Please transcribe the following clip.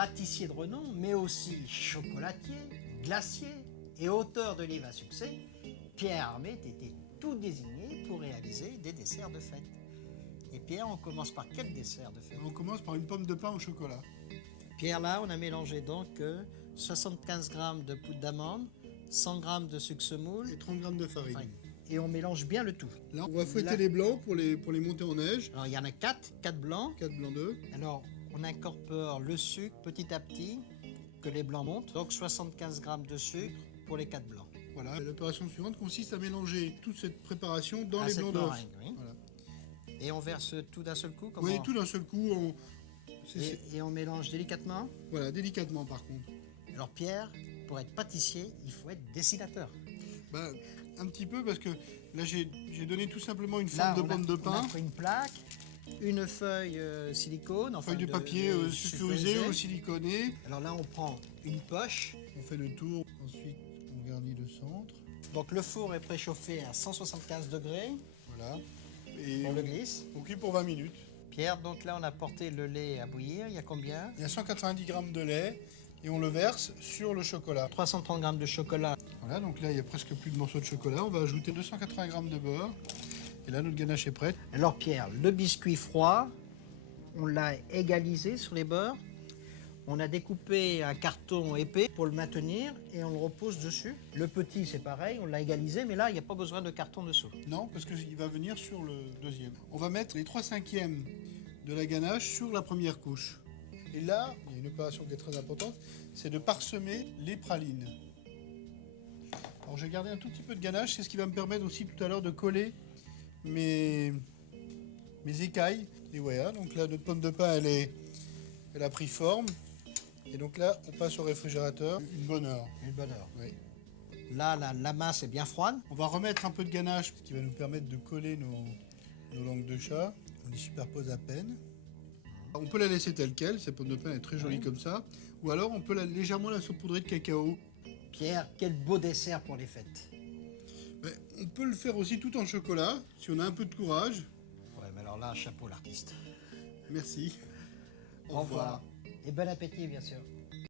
pâtissier de renom, mais aussi chocolatier, glacier et auteur de livres à succès, Pierre Armet était tout désigné pour réaliser des desserts de fête. Et Pierre, on commence par quel dessert de fête? On commence par une pomme de pain au chocolat. Pierre, là, on a mélangé donc 75 g de poudre d'amande, 100 g de sucre semoule Et 30 g de farine. et on mélange bien le tout. Là, on va fouetter Là- les blancs pour les monter en neige. Alors, il y en a 4 blancs. 4 blancs d'œufs. Alors, on incorpore le sucre petit à petit, que les blancs montent. Donc, 75 g de sucre pour les 4 blancs. Voilà. L'opération suivante consiste à mélanger toute cette préparation dans À les cette blancs d'œufs. meringue, oui. Voilà. Et on verse tout d'un seul coup comment... Oui, tout d'un seul coup, Et on mélange délicatement. voilà, délicatement par contre. Alors, Pierre, pour être pâtissier, il faut être dessinateur. Bah, un petit peu parce que là j'ai donné tout simplement une Là, forme de on a- pomme de On pain, a pris une plaque, une feuille silicone, enfin feuille de papier sulfurisé sulfurisée. ou siliconé. Alors là, on prend une poche. On fait le tour, ensuite on garnit le centre. Donc le four est préchauffé à 175 degrés. Voilà. Et On le glisse. on cuit pour 20 minutes. Pierre, donc là, on a porté le lait à bouillir. Il y a combien? Il y a 190 g de lait et on le verse sur le chocolat. 330 g de chocolat. Voilà, donc là il y a presque plus de morceaux de chocolat. On va ajouter 280 g de beurre. Et là notre ganache est prête. Alors Pierre, le biscuit froid, on l'a égalisé sur les beurres. On a découpé un carton épais pour le maintenir et on le repose dessus. Le petit, c'est pareil, on l'a égalisé, mais là, il n'y a pas besoin de carton dessous. Non, parce qu'il va venir sur le deuxième. On va mettre les 3/5 de la ganache sur la première couche. Et là, il y a une opération qui est très importante, c'est de parsemer les pralines. Alors j'ai gardé un tout petit peu de ganache, c'est ce qui va me permettre aussi tout à l'heure de coller mes écailles. Et voilà, donc là notre pomme de pain elle a pris forme. Et donc là on passe au réfrigérateur une bonne heure. Une bonne heure. Oui. Là, la masse est bien froide. On va remettre un peu de ganache, ce qui va nous permettre de coller nos langues de chat. On les superpose à peine. On peut la laisser telle quelle, cette pomme de pain est très jolie comme ça. Ou alors on peut légèrement la saupoudrer de cacao. Pierre, quel beau dessert pour les fêtes. Mais on peut le faire aussi tout en chocolat, si on a un peu de courage. Ouais, mais alors là, chapeau l'artiste. Merci. Au revoir. Et bon appétit, bien sûr.